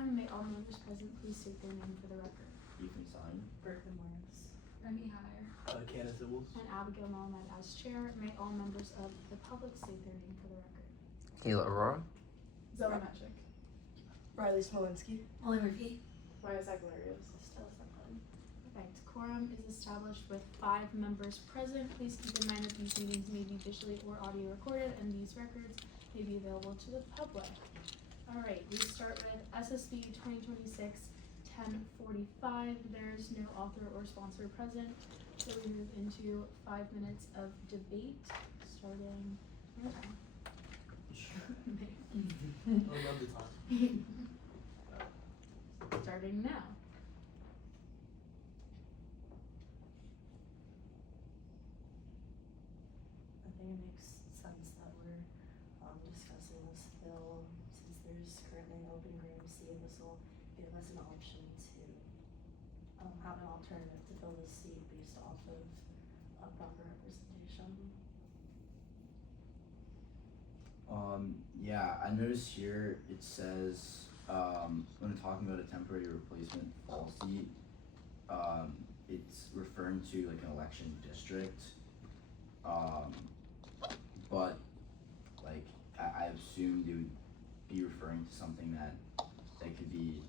quorum. May all members present please state their name for the record. Ethan Sign. Bertha Morris. Remy Hire. Candace Sibbles. And Abigail Melamed as chair. May all members of the public state their name for the record. Kayla Aurora. Zoe Magic. Riley Smolinski. Molly Murphy. Maya Zagalarios. Stella Franklin. Perfect. Quorum is established with 5 members present. Please keep in mind that these meetings may be visually or audio recorded, and these records may be available to the public. All right, we start with SSB 2026-1045. There's no author or sponsor present, so we move into 5 minutes of debate, starting. I love the time. Starting now. I think it makes sense that we're discussing this bill since there's currently an open grade seat, and this will give us an option to have an alternative to fill this seat based off of proper representation. Yeah, I noticed here it says when talking about a temporary replacement fall seat, it's referring to like an election district. But like I assumed it would be referring to something that could be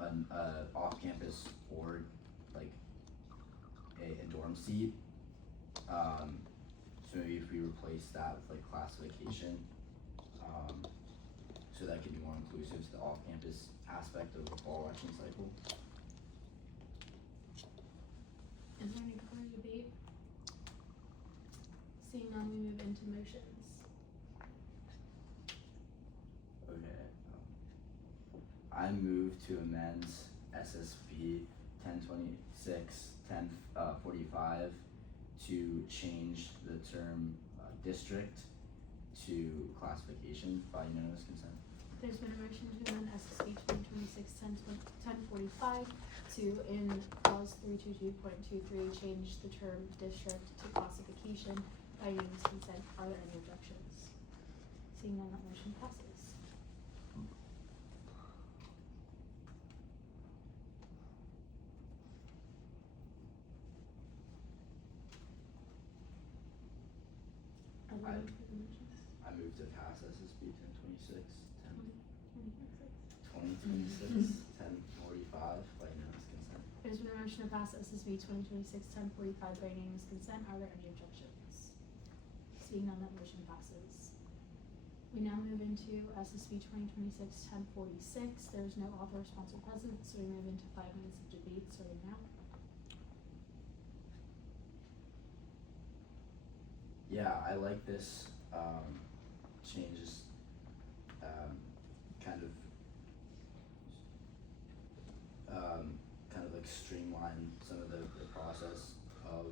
an off-campus or like a dorm seat. So maybe if we replace that with like classification, so that could be more inclusive to the off-campus aspect of the fall election cycle. Is there any further debate? Seeing none, we move into motions. Okay. I move to amend SSB 1026-1045 to change the term district to classification by unanimous consent. There's been a motion to amend SSB 2026-1045 to, in clause 322.23, change the term district to classification by unanimous consent. Are there any objections? Seeing none, that motion passes. Are there any further motions? I move to pass SSB 1045 by unanimous consent. There's been a motion to pass SSB 2026-1045 by unanimous consent. Are there any objections? Seeing none, that motion passes. We now move into SSB 2026-1046. There's no author or sponsor present, so we move into 5 minutes of debate starting now. Yeah, I like this changes kind of like streamline some of the process of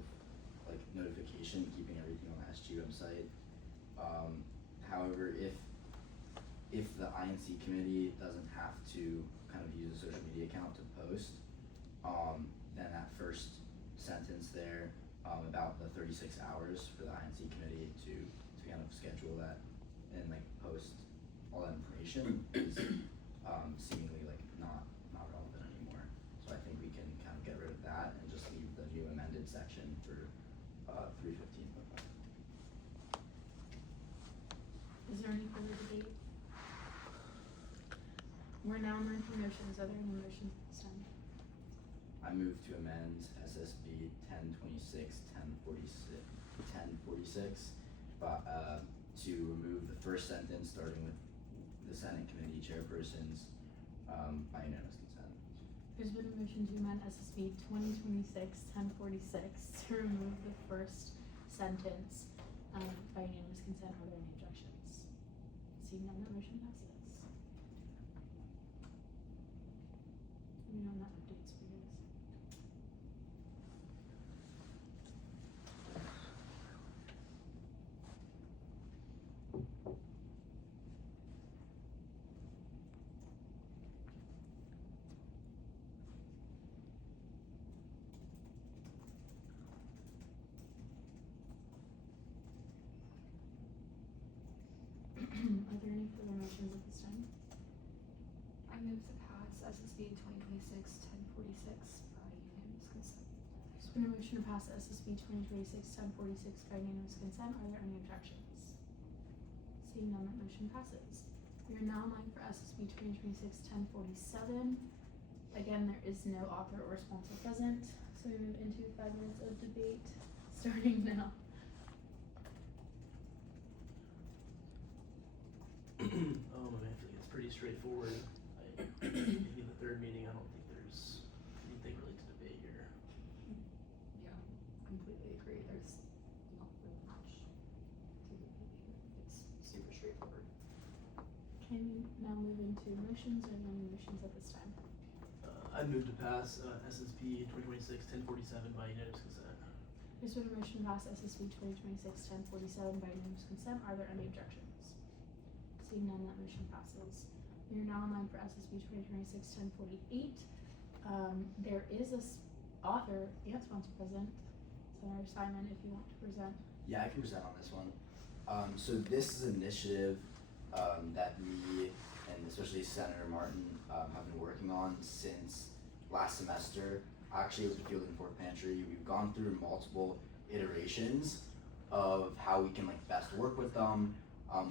like notification, keeping everything on the SGM site. However, if the INC committee doesn't have to kind of use a social media account to post, then that first sentence there about the 36 hours for the INC committee to kind of schedule that and like post all that information is seemingly like not relevant anymore. So I think we can kind of get rid of that and just leave the new amended section for 315.5. Is there any further debate? We're now moving through motions. Are there any motions at this time? I move to amend SSB 1046 but to remove the first sentence starting with the Senate committee chairpersons by unanimous consent. There's been a motion to amend SSB 2026-1046 to remove the first sentence by unanimous consent. Are there any objections? Seeing none, that motion passes. Let me know when that updates for you guys. Are there any further motions at this time? I move to pass SSB 2026-1046 by unanimous consent. There's been a motion to pass SSB 2026-1046 by unanimous consent. Are there any objections? Seeing none, that motion passes. We are now in line for SSB 2026-1047. Again, there is no author or sponsor present, so we move into 5 minutes of debate, starting now. I mean, I feel like it's pretty straightforward. Maybe the third meeting, I don't think there's anything really to debate here. Yeah, completely agree. There's not really much to debate here. It's super straightforward. Can we now move into motions? Are there any motions at this time? I move to pass SSP 2026-1047 by unanimous consent. There's been a motion to pass SSB 2026-1047 by unanimous consent. Are there any objections? Seeing none, that motion passes. We are now in line for SSB 2026-1048. There is a author and sponsor present. Senator Simon, if you want to present. Yeah, I can present on this one. So this is an initiative that me and especially Senator Martin have been working on since last semester. Actually, with the Field and Fork Pantry, we've gone through multiple iterations of how we can like best work with them.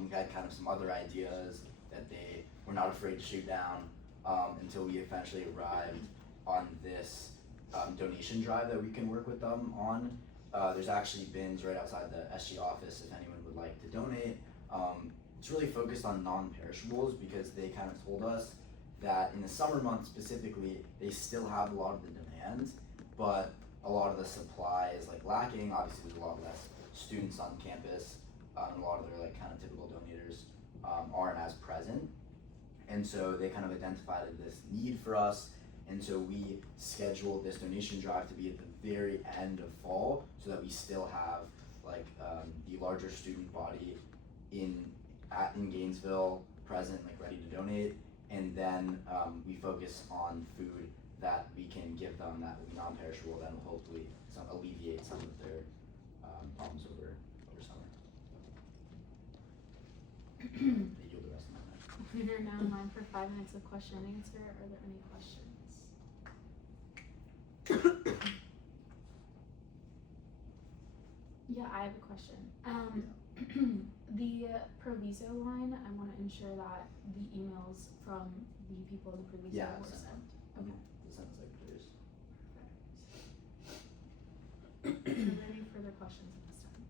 We've had kind of some other ideas that they were not afraid to shoot down until we eventually arrived on this donation drive that we can work with them on. There's actually bins right outside the SG office if anyone would like to donate. It's really focused on non-perishables because they kind of told us that in the summer months specifically, they still have a lot of the demand, but a lot of the supply is like lacking. Obviously, there's a lot less students on campus, and a lot of their like kind of typical donators aren't as present. And so they kind of identified this need for us, and so we scheduled this donation drive to be at the very end of fall, so that we still have like the larger student body in Gainesville present, like ready to donate, and then we focus on food that we can give them that will be non-perishable, that will hopefully alleviate some of their problems over summer. They yield the rest of my time. We are now in line for 5 minutes of question and answer. Are there any questions? Yeah, I have a question. The Proviso line, I want to ensure that the emails from the people in the Proviso Yeah, were sent sent. them. Okay. The Senate secretaries. Are there any further questions at this time?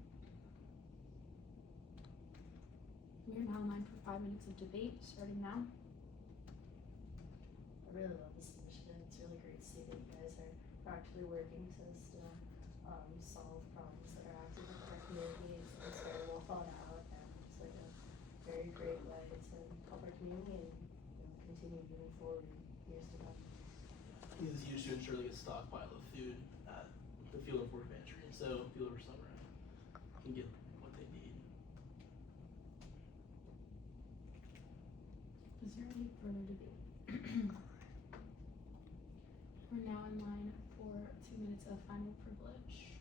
We are now in line for 5 minutes of debate, starting now. I really love this initiative. It's really great to see that you guys are actually working to still solve problems that are active in our communities. It's very well thought out, and it's like a very great way to help our community and continue moving forward in years to come. It is used to ensure like a stockpile of food at the Field and Fork Pantry, so people over summer can get what they need. Is there any further debate? We're now in line for 2 minutes of final privilege.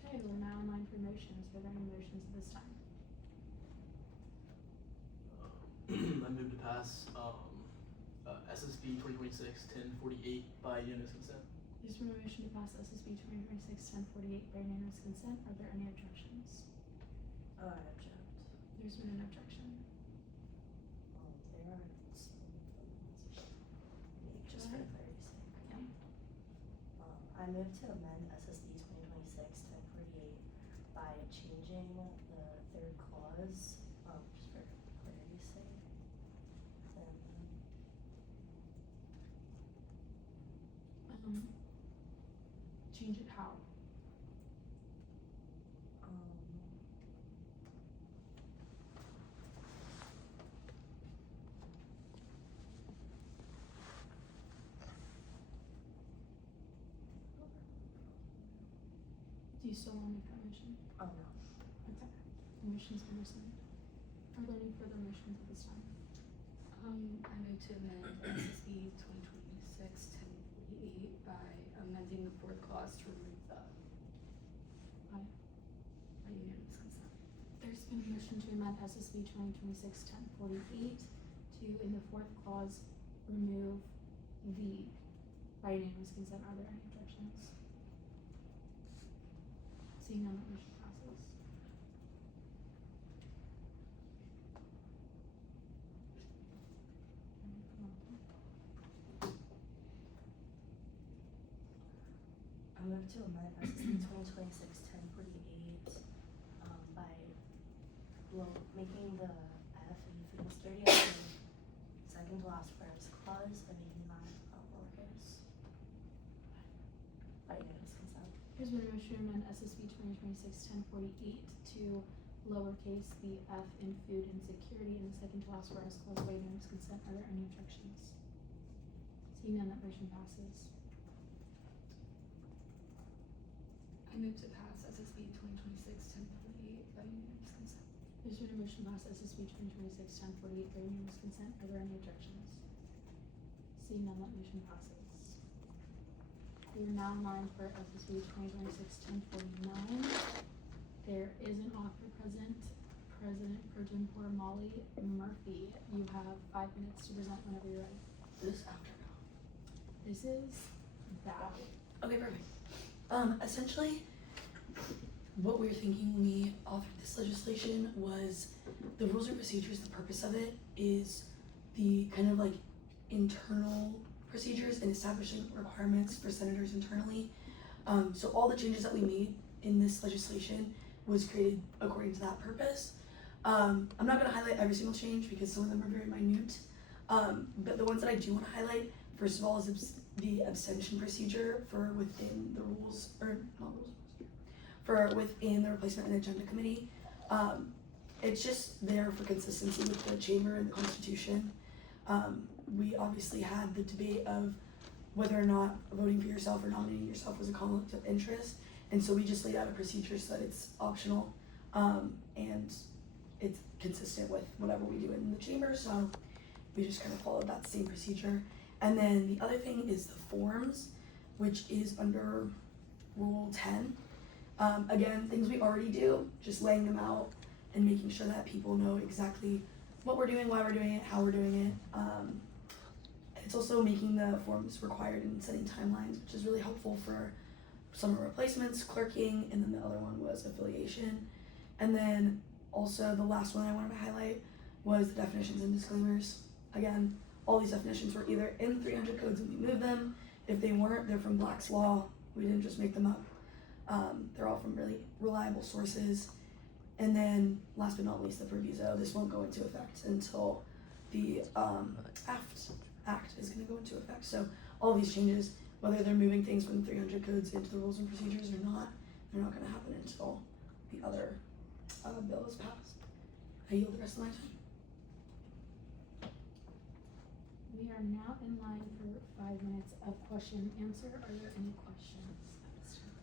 Okay, we're now in line for motions. Are there any motions at this time? I move to pass SSB 2026-1048 by unanimous consent. There's been a motion to pass SSB 2026-1048 by unanimous consent. Are there any objections? I object. There's been an objection. There are some just for clarity's sake. Yeah. I move to amend SSB 2026-1048 by changing the third clause, just for clarity's sake. Change it how? Do you still want to make that motion? Oh no. Okay. The motion's been rescinded. Are there any further motions at this time? I move to amend SSB 2026-1048 by amending the fourth clause to remove the Aye. by unanimous consent. There's been a motion to amend SSB 2026-1048 to to, in the fourth clause, remove the by unanimous consent. Are there any objections? Seeing none, that motion passes. I move to amend SSB 2026-1048 by making the F in food and security as the second to last whereas clause and making that lowercase by unanimous consent. There's been a motion to amend SSB 2026-1048 to lowercase the F in food and security in the second to last whereas clause by unanimous consent. Are there any objections? Seeing none, that motion passes. I move to pass SSB 2026-1048 by unanimous consent. There's been a motion to pass SSB 2026-1048 by unanimous consent. Are there any objections? Seeing none, that motion passes. We are now in line for SSB 2026-1049. There is an author present, President Pro Tempore Molly Murphy. You have 5 minutes to present whenever you're ready. This afternoon. This is that. Okay, perfect. Essentially, what we were thinking when we authored this legislation was the rules and procedures. The purpose of it is the kind of like internal procedures and establishing requirements for senators internally. So all the changes that we made in this legislation was created according to that purpose. I'm not going to highlight every single change because some of them are very minute. But the ones that I do want to highlight, first of all, is the abstention procedure for within the rules, or not rules, for within the replacement and agenda committee. It's just there for consistency with the chamber and the constitution. We obviously had the debate of whether or not voting for yourself or nominating yourself was a conflict of interest, and so we just laid out a procedure so that it's optional, and it's consistent with whatever we do in the chamber, so we just kind of followed that same procedure. And then the other thing is the forms, which is under Rule 10. Again, things we already do, just laying them out and making sure that people know exactly what we're doing, why we're doing it, how we're doing it. It's also making the forms required and setting timelines, which is really helpful for summer replacements, clerking, and then the other one was affiliation. And then also the last one I wanted to highlight was the definitions and disclaimers. Again, all these definitions were either in 300 codes and we moved them. If they weren't, they're from Black's Law. We didn't just make them up. They're all from really reliable sources. And then last but not least, the proviso. This won't go into effect until the Act is going to go into effect. So all these changes, whether they're moving things from the 300 codes into the rules and procedures or not, they're not going to happen until the other bill is passed. I yield the rest of my time. We are now in line for 5 minutes of question and answer. Are there any questions at this time?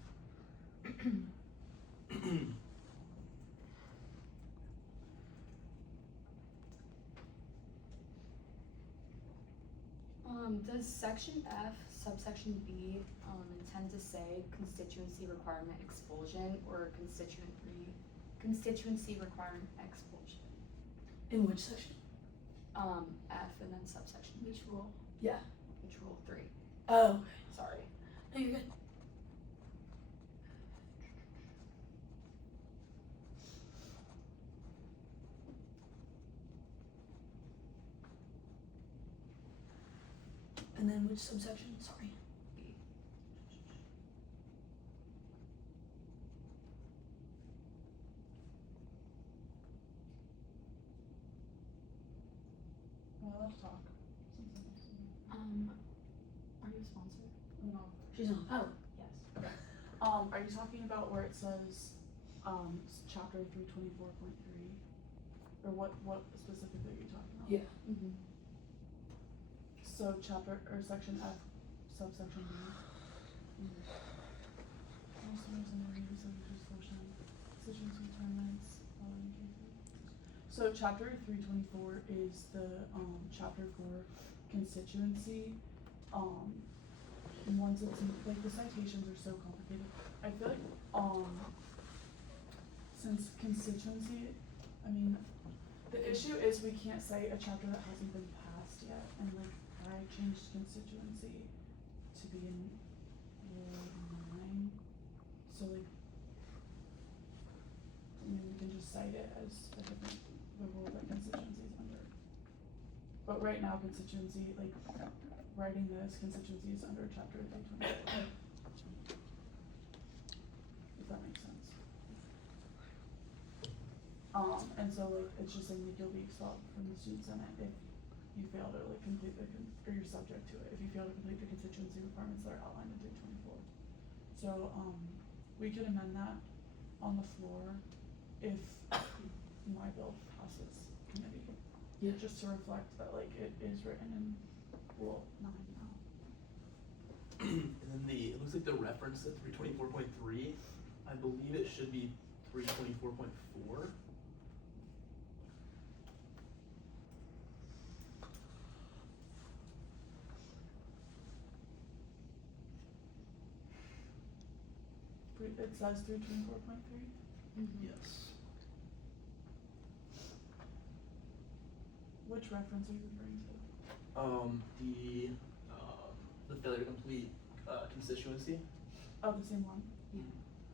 Does section F, subsection B, intend to say constituency requirement expulsion or constituency requirement expulsion? In which section? F and then subsection B. Which rule? Yeah. Which rule 3? Oh, okay. Sorry. No, you're good. And then which subsection? Sorry. B. Let's talk. Are you a sponsor? No. She's on. Oh, yes. Okay. Are you talking about where it says, chapter 324.3? Or what specifically are you talking about? Yeah. Mm-hmm. So chapter, or section F, subsection B. Constituency requirements, So chapter 324 is the, chapter for constituency. And once it's, like, the citations are so complicated. I feel like, since constituency, I mean, the issue issue is we can't cite a chapter that hasn't been passed yet, and like I changed constituency to be in Ward 9, so like, I mean, we can just cite it as a different, the rule that constituency is under. But right now constituency, like, writing this constituency is under chapter 324. If that makes sense. And so like, it's just saying like you'll be expelled from the student senate if you fail to like complete the, or you're subject to it, if you fail to complete the constituency requirements that are outlined in 324. So, we could amend that on the floor if my bill passes committee. Yeah. Just to reflect that like it is written in Rule 9 now. And then it looks like the reference at 324.3, I believe it should be 324.4. It says 324.3. Yes. Which reference are you referring to? The failure to complete constituency. Oh, the same one?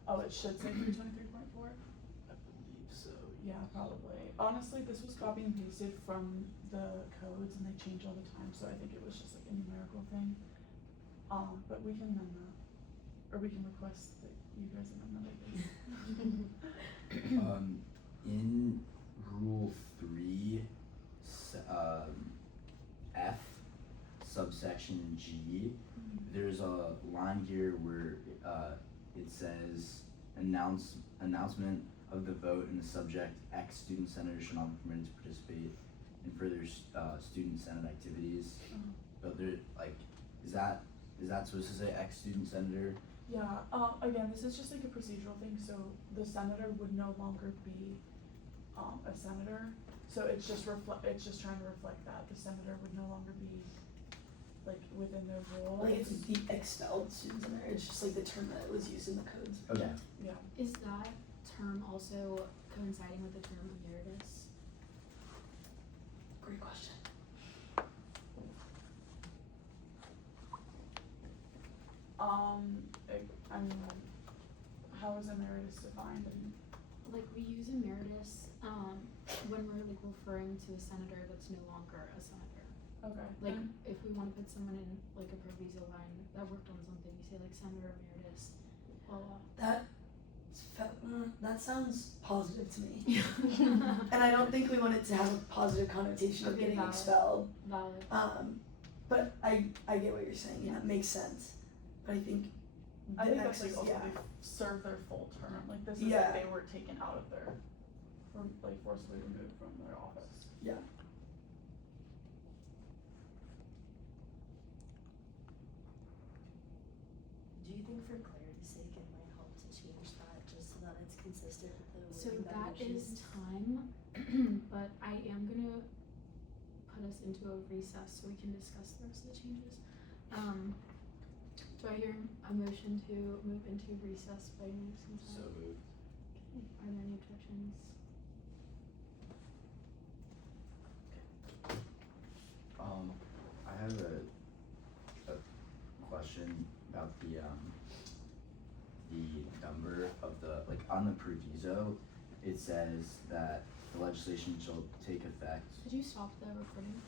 Oh, it should say 323.4? I believe so. Yeah, probably. Honestly, this was copy and pasted from the codes and they change all the time, so I think it was just like a numerical thing. But we can amend that. Or we can request that you guys amend that, I guess. In Rule 3, F, subsection G, there's a line here where it says announcement of the vote in the subject X student senators shall not be permitted to participate in further student senate activities. But there, like, is that supposed to say X student senator? Yeah, again, this is just like a procedural thing, so the senator would no longer be a senator. So it's just trying to reflect that the senator would no longer be like within their role. Like it's the expelled student center, it's just like the term that was used in the codes. Okay. Yeah. Is that term also coinciding with the term emeritus? Great question. I mean, how is emeritus defined and? Like we use emeritus when we're like referring to a senator that's no longer a senator. Okay. Like if we want to put someone in like a proviso line that worked on something, we say like Senator Emeritus. Blah That sounds positive to me. blah. And I don't think we want it to have a positive connotation of Okay, getting valid. expelled. Valid. But I get what you're saying, and that makes sense. But I think I the think that's like next- also yeah. they serve their full term, like this is Yeah. like they were taken out of their, or like forcibly removed from their office. Yeah. Do you think for clarity's sake it might help to change that just so that it's consistent with the So wording that we is choose? time, but I am gonna put us into a recess so we can discuss the rest of the changes. Do I hear a motion to move into recess by Ms. So Consent? moved. Are there any objections? I have a question about the number of the, like, on the proviso, it says that the legislation shall take effect. Could you stop the recording?